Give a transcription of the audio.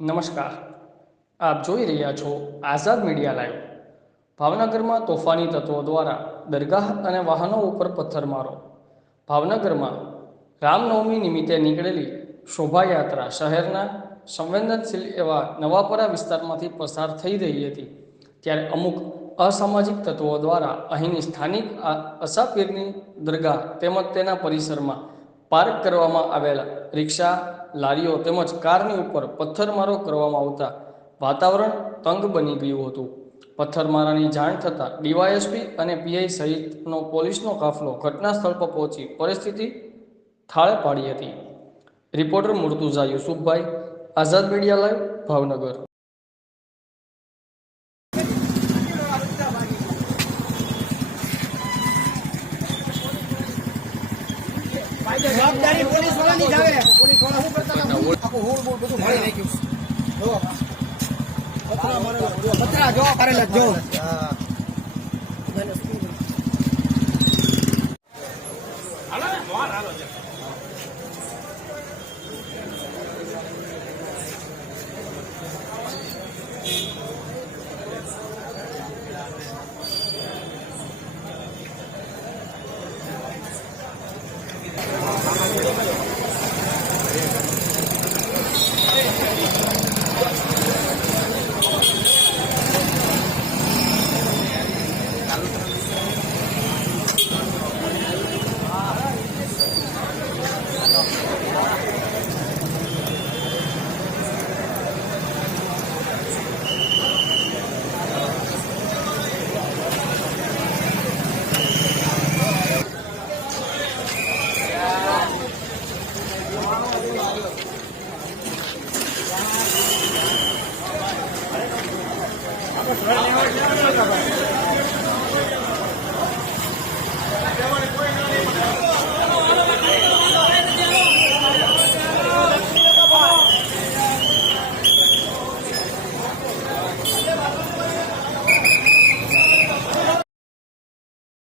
નમસ્કાર, આપ જોઈ રહ્યા છો આઝાદ મીડિયા લાઈવ। ભાવનગરમાં તોફાની તત્વો દ્વારા દરગાહ અને વાહનો ઉપર પથ્થરમારો। ભાવનગરમાં રામનવમી નિમિત્તે નીકળેલી શોભાયાત્રા શહેરના સંવેદનશીલ એવા નવાપરા વિસ્તારમાંથી પસાર થઈ રહી હતી, ત્યારે અમુક અસામાજિક તત્વો દ્વારા અહીંની સ્થાનિક અસાપીરની દરગાહ તેમજ તેના પરિસરમાં પાર્ક કરવામાં આવેલા રિક્ષા, લારીઓ તેમજ કારની ઉપર પથ્થરમારો કરવામાં આવતા વાતાવરણ તંગ બની ગયું હતું। પથ્થરમારાની જાણ થતાં ડીવાયએસપી અને પીઆઈ સહિતનો પોલીસનો કાફલો ઘટના સ્થળ પર પહોંચી પરિસ્થિતિ થાળે પાડી હતી। રિપોર્ટર મુર્તુઝા યુસુફભાઈ, આઝાદ મીડિયા લાઈવ, ભાવનગર। જવાબદારી પોલીસ વાળાની જ આવે। પોલીસ વાળા શું કરતા હતા? આખું હોળ બોલ બધું મારી નાખ્યું। જો પથરા જો કરેલા જો